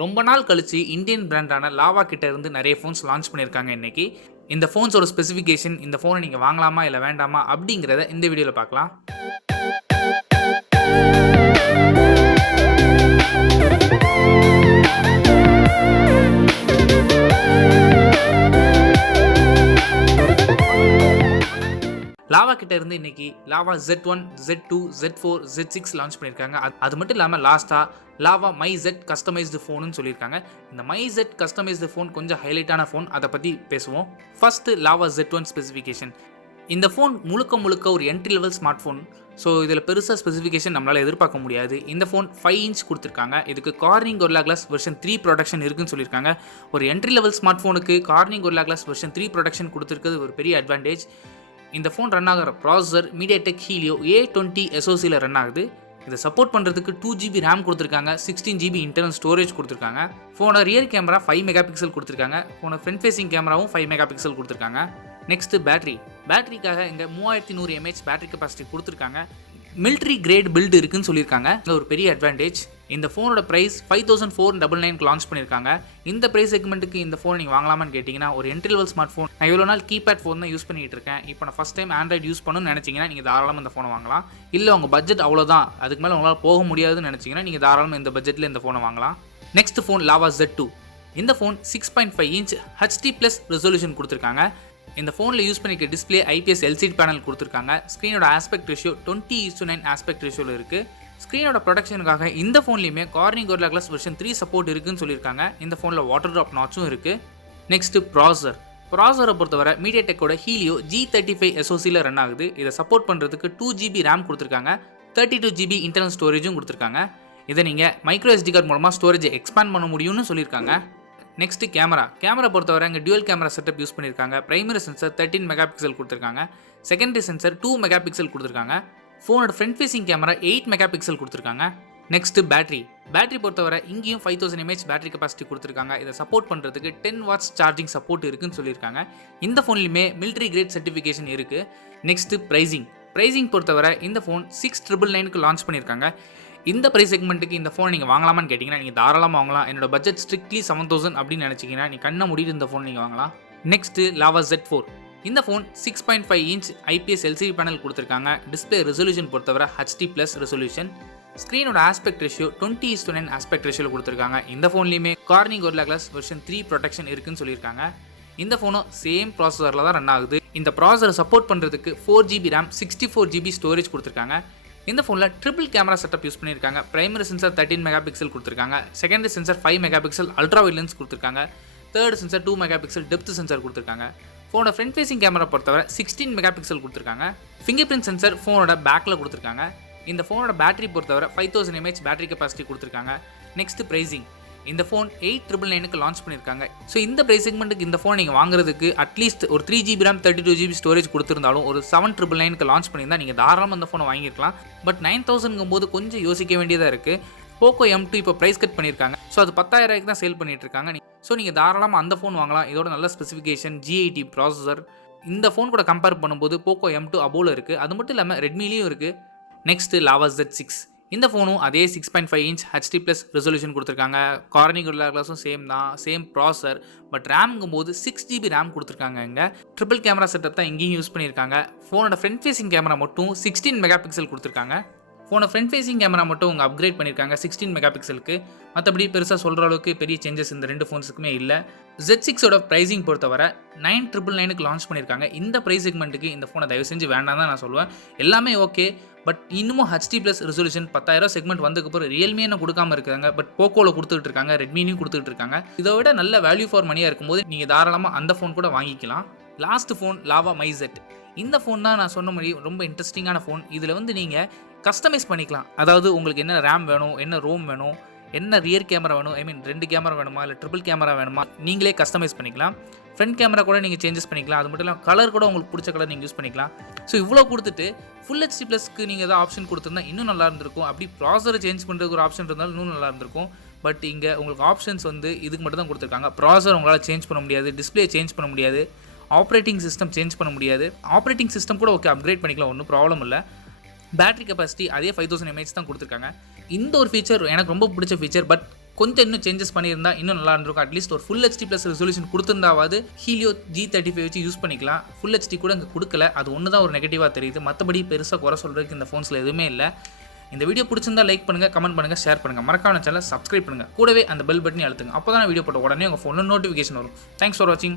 ரொம்ப நாள் கழிச்சு இந்தியன் பிராண்டான லாவா கிட்ட இருந்து நிறைய ஃபோன்ஸ் லான்ச் பண்ணியிருக்காங்க இன்னைக்கு. இந்த ஃபோன்ஸோட ஸ்பெசிஃபிகேஷன், இந்த ஃபோனை நீங்கள் வாங்கலாமா இல்லை வேண்டாமா அப்படிங்கிறத இந்த வீடியோவில் பார்க்கலாம். லாவா கிட்ட இருந்து இன்னைக்கு lava Z1, Z2, Z4, Z6 launch பண்ணியிருக்காங்க. அது மட்டும் இல்லாமல் லாஸ்ட்டாக லாவா MyZ கஸ்டமைஸ்டு ஃபோனுன்னு சொல்லியிருக்காங்க. இந்த MyZ கஸ்டமைஸ்டு ஃபோன் கொஞ்சம் ஹைலைட்டான ஃபோன், அதை பற்றி பேசுவோம். First lava Z1 specification. இந்த ஃபோன் முழுக்க ஒரு entry level smart phone. So இதில் பெருசாக ஸ்பெசிஃபிகேஷன் நம்மளால் எதிர்பார்க்க முடியாது. இந்த ஃபோன் 5 இன்ச் கொடுத்துருக்காங்க. இதுக்கு Corning Gorilla Glass version 3 protection இருக்குன்னு சொல்லியிருக்காங்க. ஒரு என்ட்ரி லெவல் ஸ்மார்ட் ஃபோனுக்கு Corning Gorilla Glass version 3 protection கொடுத்துருக்கிறது ஒரு பெரிய அட்வான்டேஜ். இந்த ஃபோன் ரன் ஆகிற ப்ராசஸர் MediaTek Helio A20 SoCயில் ரன் ஆகுது. இதை சப்போர்ட் பண்ணுறதுக்கு 2GB RAM கொடுத்துருக்காங்க, 16GB இன்டர்னல் ஸ்டோரேஜ் கொடுத்துருக்காங்க. ஃபோனோட ரியர் கேமரா 5 மெகா பிக்சல் கொடுத்துருக்காங்க. ஃபோனோட ஃப்ரண்ட் ஃபேசிங் கேமராவும் 5 மெகா பிக்சல் கொடுத்துருக்காங்க. நெக்ஸ்ட் பேட்டரிக்காக இங்கே 3100 mAh பேட்டரி கெப்பாசிட்டி கொடுத்துருக்காங்க. மிலிட்ரி கிரேட் பில்டு இருக்குன்னு சொல்லியிருக்காங்க. இது ஒரு பெரிய அட்வான்டேஜ். இந்த ஃபோனோட ப்ரைஸ் 5499 லான்ச் பண்ணியிருக்காங்க. இந்த ப்ரைஸ் செக்மெண்ட்டுக்கு இந்த ஃபோன் நீங்கள் வாங்கலாமான்னு கேட்டிங்கன்னா, ஒரு என்ட்ரி லெவல் ஸ்மார்ட் ஃபோன். நான் இவ்வளோ நாள் கீபேட் ஃபோன் தான் யூஸ் பண்ணிகிட்டு இருக்கேன். இப்போ நான் ஃபஸ்ட் டைம் ஆண்ட்ராய்டு யூஸ் பண்ணணும்னு நினச்சிங்கன்னா நீங்கள் தாராளமாக இந்த ஃபோனை வாங்கலாம். இல்லை உங்கள் பட்ஜெட் அவ்வளோதான், அதுக்கு மேலே உங்களால் போக முடியாதுன்னு நினச்சிங்கன்னா நீங்கள் தாராளமாக இந்த பட்ஜெட்டில் இந்த ஃபோனை வாங்கலாம். Next phone lava Z2. இந்த ஃபோன் 6.5 இன்ச் HD+ ரெசல்யூஷன் கொடுத்துருக்காங்க. இந்த ஃபோனில் யூஸ் பண்ணிக்க டிஸ்பிளே IPS LCD பேனல் கொடுத்துருக்காங்க. ஸ்க்ரீனோட ஆஸ்பெக்ட் ரேஷியோ 20:9 ஆஸ்பெக்ட் ரேஷியோவில் இருக்குது. ஸ்க்ரீனோட ப்ரொடக்ஷனுக்காக இந்த ஃபோன்லையுமே Corning Gorilla Glass version 3 support இருக்குன்னு சொல்லியிருக்காங்க. இந்த ஃபோனில் வாட்டர் ட்ராப் நாச்சும் இருக்குது. நெக்ஸ்ட் ப்ராசஸரை பொறுத்தவரை மீடியாடெக்கோட Helio G35 SoCயில் ரன் ஆகுது. இதை சப்போர்ட் பண்ணுறதுக்கு 2GB RAM கொடுத்துருக்காங்க, 32GB இன்டர்னல் ஸ்டோரேஜும் கொடுத்துருக்காங்க. இதை நீங்கள் மைக்ரோ SD கார்டு மூலமாக ஸ்டோரேஜை எக்ஸ்பேண்ட் பண்ண முடியும்னு சொல்லியிருக்காங்க. நெக்ஸ்ட் கேமரா பொறுத்தவரை இங்கே டியூவல் கேமரா செட்டப் யூஸ் பண்ணியிருக்காங்க. பிரைமரி சென்சர் 13 மெகா பிக்சல் கொடுத்துருக்காங்க. செகண்டரி சென்சர் 2 மெகா பிக்சல் கொடுத்துருக்காங்க. ஃபோனோட front facing camera 8 mega pixel கொடுத்துருக்காங்க. நெக்ஸ்ட் பேட்டரி பொறுத்தவரை இங்கேயும் 5000 mAh பேட்டரி கெப்பாசிட்டி கொடுத்துருக்காங்க. இதை சப்போர்ட் பண்ணுறதுக்கு 10 watts சார்ஜிங் சப்போர்ட் இருக்குன்னு சொல்லியிருக்காங்க. இந்த ஃபோன்லையுமே மிலிட்ரி கிரேட் சர்டிஃபிகேஷன் இருக்குது. நெக்ஸ்ட் ப்ரைஸிங் பொறுத்தவரை இந்த ஃபோன் 6999க்கு லான்ச் பண்ணியிருக்காங்க. இந்த ப்ரைஸ் செக்மெண்ட்டுக்கு இந்த ஃபோன் நீங்கள் வாங்கலாமான்னு கேட்டிங்கன்னா நீங்கள் தாராளமாக வாங்கலாம். என்னோட பட்ஜெட் ஸ்ட்ரிக்ட்லி 7000 அப்படின்னு நினச்சிங்கன்னா நீங்கள் கண்ணை மூடிட்டு இந்த ஃபோன் நீங்கள் வாங்கலாம். Next Lava Z4. இந்த phone 6.5 inch IPS LCD panel கொடுத்துருக்காங்க. டிஸ்பிளே ரெசல்யூஷன் பொறுத்தவரை HD+ ரெசல்யூஷன். ஸ்க்ரீனோட ஆஸ்பெக்ட் ரேஷியோ 20:9 ஆஸ்பெக்ட் ரேஷியோவில் கொடுத்துருக்காங்க. இந்த ஃபோன்லையுமே Corning Gorilla Glass version 3 protection இருக்குன்னு சொல்லியிருக்காங்க. இந்த ஃபோனும் சேம் ப்ராசஸரில் தான் ரன் ஆகுது. இந்த ப்ராசஸரை சப்போர்ட் பண்ணுறதுக்கு 4GB RAM, 64GB ஸ்டோரேஜ் கொடுத்துருக்காங்க. இந்த ஃபோனில் ட்ரிபிள் கேமரா செட்டப் யூஸ் பண்ணியிருக்காங்க. பிரைமரி சென்சர் 13 மெகா பிக்சல் கொடுத்துருக்காங்க. Secondary sensor 5 megapixel ultra wide lens கொடுத்துருக்காங்க. Third sensor 2 megapixel depth sensor கொடுத்துருக்காங்க. ஃபோனோட ஃப்ரண்ட் ஃபேசிங் கேமரா பொறுத்தவரை 16 மெகா பிக்சல் கொடுத்துருக்காங்க. ஃபிங்கர் பிரிண்ட் சென்சர் ஃபோனோட பேக்கில் கொடுத்துருக்காங்க. இந்த ஃபோனோட பேட்டரி பொறுத்தவரை 5000 mAh பேட்டரி கெப்பாசிட்டி கொடுத்துருக்காங்க. Next pricing. இந்த ஃபோன் 8999க்கு லான்ச் பண்ணியிருக்காங்க. ஸோ இந்த ப்ரைஸ் செக்மெண்ட்டுக்கு இந்த ஃபோன் நீங்கள் வாங்குறதுக்கு அட்லீஸ்ட் ஒரு 3GB RAM 32GB ஸ்டோரேஜ் கொடுத்துருந்தாலும் ஒரு 7999க்கு லான்ச் பண்ணியிருந்தால் நீங்கள் தாராளமாக அந்த ஃபோனை வாங்கியிருக்கலாம். பட் 9000ங்கும் போது கொஞ்சம் யோசிக்க வேண்டியதாக இருக்குது. போக்கோ M2 இப்போ ப்ரைஸ் கட் பண்ணியிருக்காங்க. ஸோ அது 10000 தான் சேல் பண்ணிட்டு இருக்காங்க. ஸோ நீங்கள் தாராளமாக அந்த ஃபோன் வாங்கலாம். இதோட நல்ல ஸ்பெசிஃபிகேஷன், G80 ப்ராசஸர். இந்த ஃபோன் கூட கம்பேர் பண்ணும்போது போக்கோ M2 அபோவில் இருக்குது. அது மட்டும் இல்லாமல் ரெட்மிலையும் இருக்குது. Next Lava Z6. இந்த ஃபோனும் அதே 6.5 இன்ச் HD+ ரெசல்யூஷன் கொடுத்துருக்காங்க. கார்னிங் Gorilla Glassம் சேம் ப்ராசஸர். பட் ரேம்ங்கும் போது 6GB RAM கொடுத்துருக்காங்க. இங்கே ட்ரிபிள் கேமரா செட்டப் தான் இங்கேயும் யூஸ் பண்ணியிருக்காங்க. ஃபோனோட ஃப்ரண்ட் ஃபேசிங் கேமரா மட்டும் 16 மெகா பிக்சல் கொடுத்துருக்காங்க. ஃபோனை ஃப்ரண்ட் ஃபேசிங் கேமரா மட்டும் அவங்க அப்கிரேட் பண்ணியிருக்காங்க 16 மெகா பிக்சலுக்கு. மற்றபடி பெருசாக சொல்கிற அளவுக்கு பெரிய சேஞ்சஸ் இந்த ரெண்டு ஃபோன்ஸுக்குமே இல்லை. Z6ஓட ப்ரைஸிங் பொறுத்தவரை 9999க்கு லான்ச் பண்ணியிருக்காங்க. இந்த ப்ரைஸ் செக்மெண்ட்டுக்கு இந்த ஃபோனை தயவு செஞ்சு வேண்டாம் தான் நான் சொல்லுவேன். எல்லாமே ஓகே, பட் இன்னமும் HD+ ரெசல்யூஷன் 10000 செக்மெண்ட் வந்ததுக்கப்புறம் ரியல்மி என்ன கொடுக்காம இருக்காங்க. பட் போக்கோவில் கொடுத்துட்டு இருக்காங்க, ரெட்மிலையும் கொடுத்துட்டு இருக்காங்க. இதை விட நல்ல வேல்யூ ஃபார் மணியாக இருக்கும்போது நீங்கள் தாராளமாக அந்த ஃபோன் கூட வாங்கிக்கலாம். Last phone lava MyZ. இந்த ஃபோன் தான் நான் சொன்ன மாதிரி ரொம்ப இன்ட்ரெஸ்டிங்கான ஃபோன். இதில் நீங்கள் கஸ்டமைஸ் பண்ணிக்கலாம். அதாவது உங்களுக்கு என்ன RAM வேணும், என்ன ரோம் வேணும், என்ன ரியர் கேமரா வேணும், 2 கேமரா வேணுமா இல்லை ட்ரிபிள் கேமரா வேணுமா, நீங்களே கஸ்டமைஸ் பண்ணிக்கலாம். ஃப்ரண்ட் கேமரா கூட நீங்கள் சேஞ்சஸ் பண்ணிக்கலாம். அது மட்டும் இல்லாமல் கலர் கூட உங்களுக்கு பிடிச்ச கலர் நீங்கள் யூஸ் பண்ணிக்கலாம். ஸோ இவ்வளோ கொடுத்துட்டு ஃபுல் HD+க்கு நீங்கள் ஏதாவது ஆப்ஷன் கொடுத்துருந்தா இன்னும் நல்லா இருந்திருக்கும். அப்படி ப்ராசஸரை சேஞ்ச் பண்ணுறதுக்கு ஒரு ஆப்ஷன் இருந்தாலும் இன்னும் நல்லா இருந்திருக்கும். பட் இங்கே உங்களுக்கு ஆப்ஷன்ஸ் இதுக்கு மட்டும் தான் கொடுத்துருக்காங்க. ப்ராசஸர் உங்களால் சேஞ்ச் பண்ண முடியாது, டிஸ்பிளே சேஞ்ச் பண்ண முடியாது, ஆப்ரேட்டிங் சிஸ்டம் சேஞ்ச் பண்ண முடியாது. ஆப்ரேட்டிங் சிஸ்டம் கூட ஓகே அப்கிரேட் பண்ணிக்கலாம், ஒன்றும் ப்ராப்ளம் இல்லை. பேட்டரி கெப்பாசிட்டி அதே 5000 mAh தான் கொடுத்துருக்காங்க. இந்த ஒரு ஃபீச்சர் எனக்கு ரொம்ப பிடிச்ச ஃபீச்சர். பட் கொஞ்சம் இன்னும் சேஞ்சஸ் பண்ணியிருந்தா இன்னும் நல்லா இருந்திருக்கும். அட்லீஸ்ட் ஒரு ஃபுல் ஹெச்டி ப்ளஸ் ரெசல்யூஷன் கொடுத்துருந்தாவது ஹீலியோ G35 வச்சு யூஸ் பண்ணிக்கலாம். ஃபுல் ஹெச்டி கூட இங்கே கொடுக்கல. அது ஒன்று தான் ஒரு நெகட்டிவாக தெரியுது. மற்றபடி பெருசாக குறை சொல்கிறதுக்கு இந்த ஃபோன்ஸில் எதுவுமே இல்லை. இந்த வீடியோ பிடிச்சிருந்தா லைக் பண்ணுங்கள், கமெண்ட் பண்ணுங்கள், ஷேர் பண்ணுங்கள். மறக்காம சேனலை சப்ஸ்கிரைப் பண்ணுங்கள். கூடவே அந்த பெல் பட்டனை அழுத்துங்க. அப்போ தான் வீடியோ போட்ட உடனே உங்கள் ஃபோனில் நோட்டிஃபிகேஷன் வரும். தேங்க்ஸ் ஃபார் வாட்சிங்.